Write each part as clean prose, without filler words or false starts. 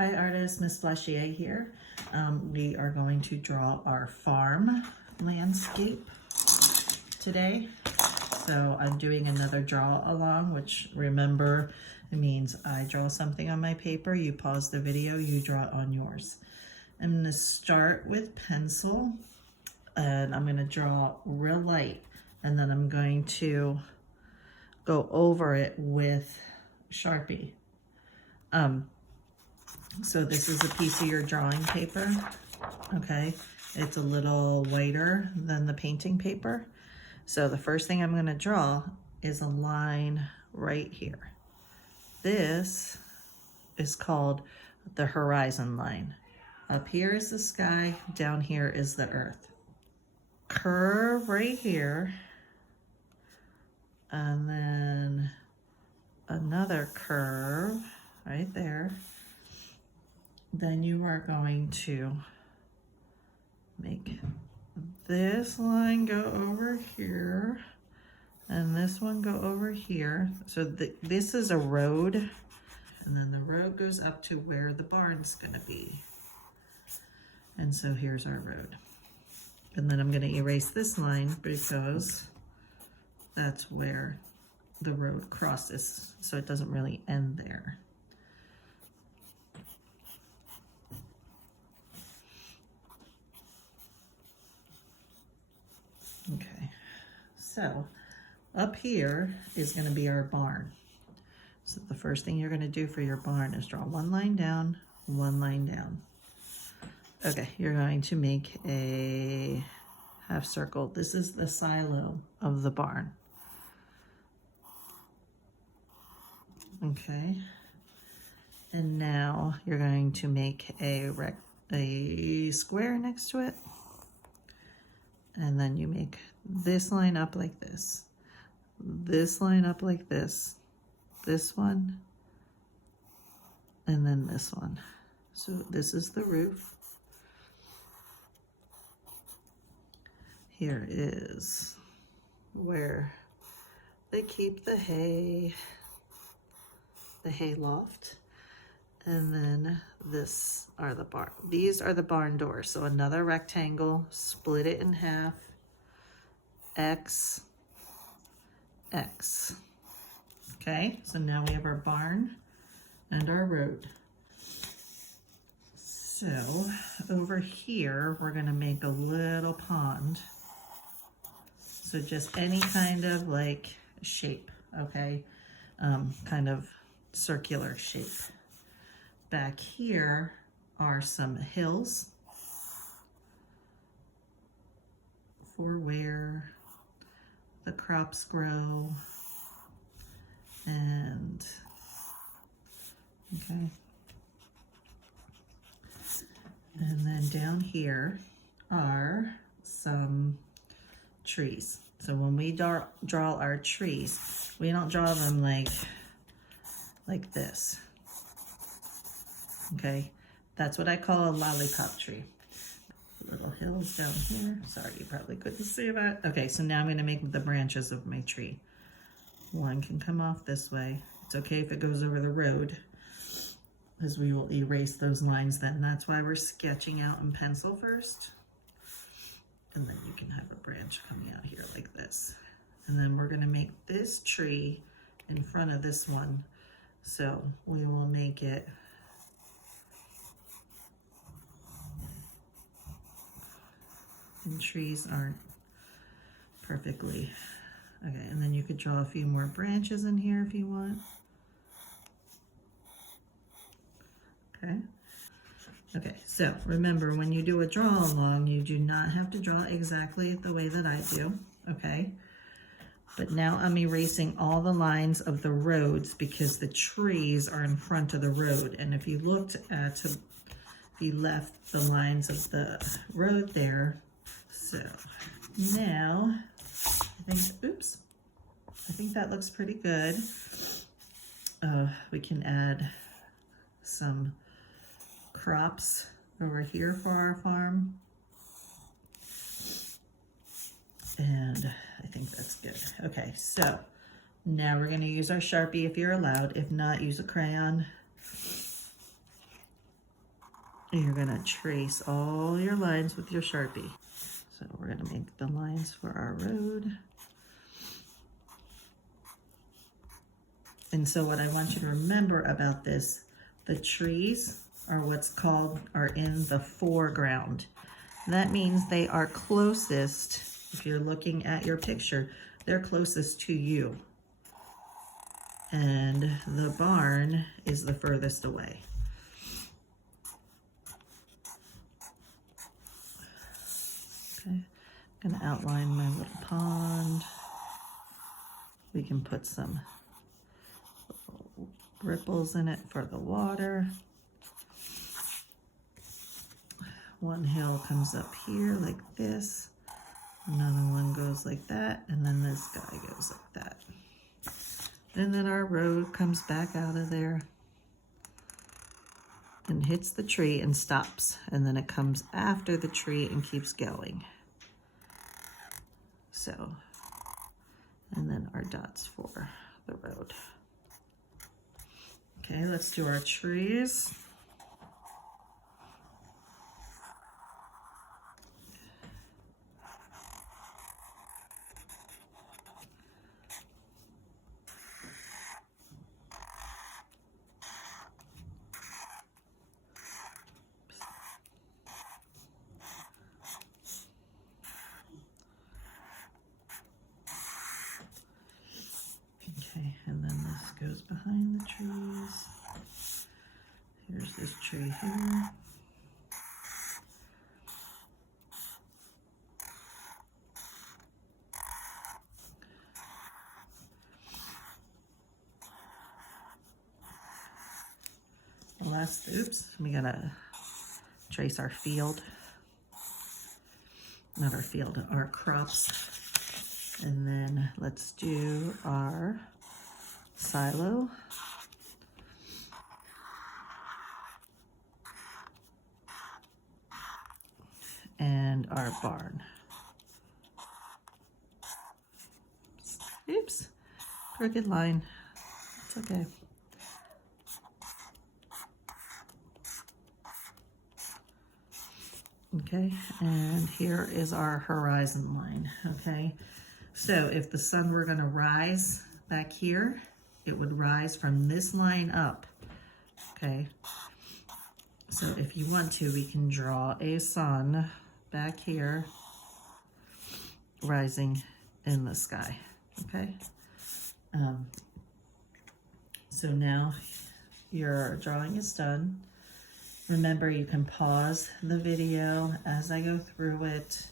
Hi artist, Miss Flashier here. We are going to draw our farm landscape today. So I'm doing another draw along, which remember, it means I draw something on my paper, you pause the video, you draw it on yours. I'm gonna start with pencil and I'm gonna draw real light, and then I'm going to go over it with Sharpie. So this is a piece of your drawing paper, okay? It's a little whiter than the painting paper. So the first thing I'm gonna draw is a line right here. This is called the horizon line. Up here is the sky, down here is the earth. Curve right here, and then another curve right there. Then you are going to make this line go over here and this one go over here. So this is a road, and then the road goes up to where the barn's gonna be. And so here's our road. And then I'm gonna erase this line because that's where the road crosses, so it doesn't really end there. Okay, so up here is going to be our barn. So the first thing you're going to do for your barn is draw one line down, one line down. Okay, you're going to make a half circle. This is the silo of the barn. Okay, and now you're going to make a square next to it. And then you make this line up like this line up like this one, and then this one. So this is the roof. Here is where they keep the hay loft. And then these are the barn doors. So another rectangle, split it in half, X, X. Okay, so now we have our barn and our road. So over here, we're gonna make a little pond. So just any kind of like shape, okay? Kind of circular shape. Back here are some hills for where the crops grow, and okay. And then down here are some trees. So when we draw our trees, we don't draw them like this. Okay, that's what I call a lollipop tree. Little hills down here. Sorry, you probably couldn't see that. Okay, so now I'm gonna make the branches of my tree. One can come off this way. It's okay if it goes over the road, because we will erase those lines then. That's why we're sketching out in pencil first. And then you can have a branch coming out here like this. And then we're gonna make this tree in front of this one. So we will make it and trees aren't perfectly. Okay, and then you could draw a few more branches in here if you want. Okay. Okay, so remember, when you do a draw along, you do not have to draw exactly the way that I do, okay? But now I'm erasing all the lines of the roads because the trees are in front of the road. And if you looked at, if you left the lines of the road there, so now I think that looks pretty good. We can add some crops over here for our farm. And I think that's good. Okay, so now we're going to use our Sharpie if you're allowed. If not, use a crayon. You're gonna trace all your lines with your Sharpie. So we're gonna make the lines for our road. And so what I want you to remember about this, the trees are are in the foreground. That means they are closest, if you're looking at your picture, they're closest to you. And the barn is the furthest away. Okay, I'm gonna outline my little pond. We can put some ripples in it for the water. One hill comes up here like this. Another one goes like that, and then this guy goes like that. And then our road comes back out of there and hits the tree and stops. And then it comes after the tree and keeps going. So, and then our dots for the road. Okay, let's do our trees. Okay, and then this goes behind the trees. Here's this tree here. Oops, we gotta trace our field. Not our field, our crops. And then let's do our silo. And our barn. Oops, crooked line. It's okay. Okay, and here is our horizon line, okay? So if the sun were gonna rise back here, it would rise from this line up, okay? So if you want to, we can draw a sun back here, rising in the sky, okay? So now your drawing is done. Remember, you can pause the video as I go through it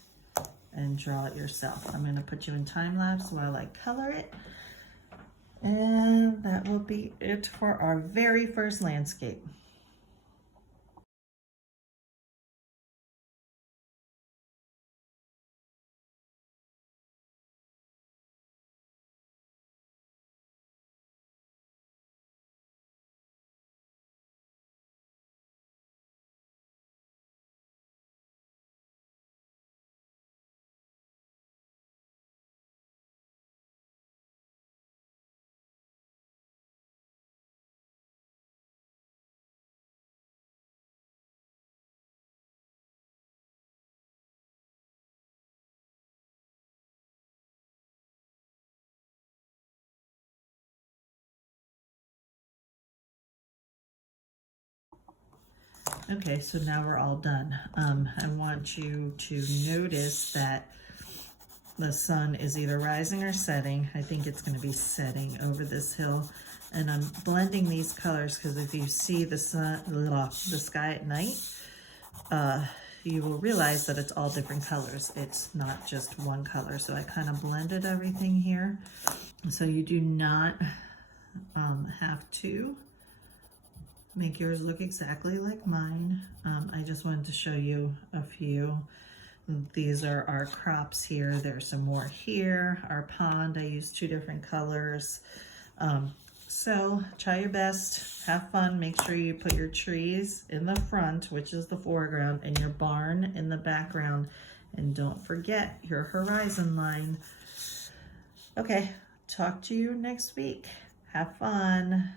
and draw it yourself. I'm gonna put you in time lapse while I color it. And that will be it for our very first landscape. Okay, so now we're all done. I want you to notice that the sun is either rising or setting. I think it's going to be setting over this hill. And I'm blending these colors because if you see the sun, the sky at night, you will realize that it's all different colors. It's not just one color. So I kind of blended everything here. So you do not have to make yours look exactly like mine. I just wanted to show you a few. These are our crops here. There's some more here. Our pond, I used 2 different colors. So try your best, have fun. Make sure you put your trees in the front, which is the foreground, and your barn in the background. And don't forget your horizon line. Okay, talk to you next week. Have fun.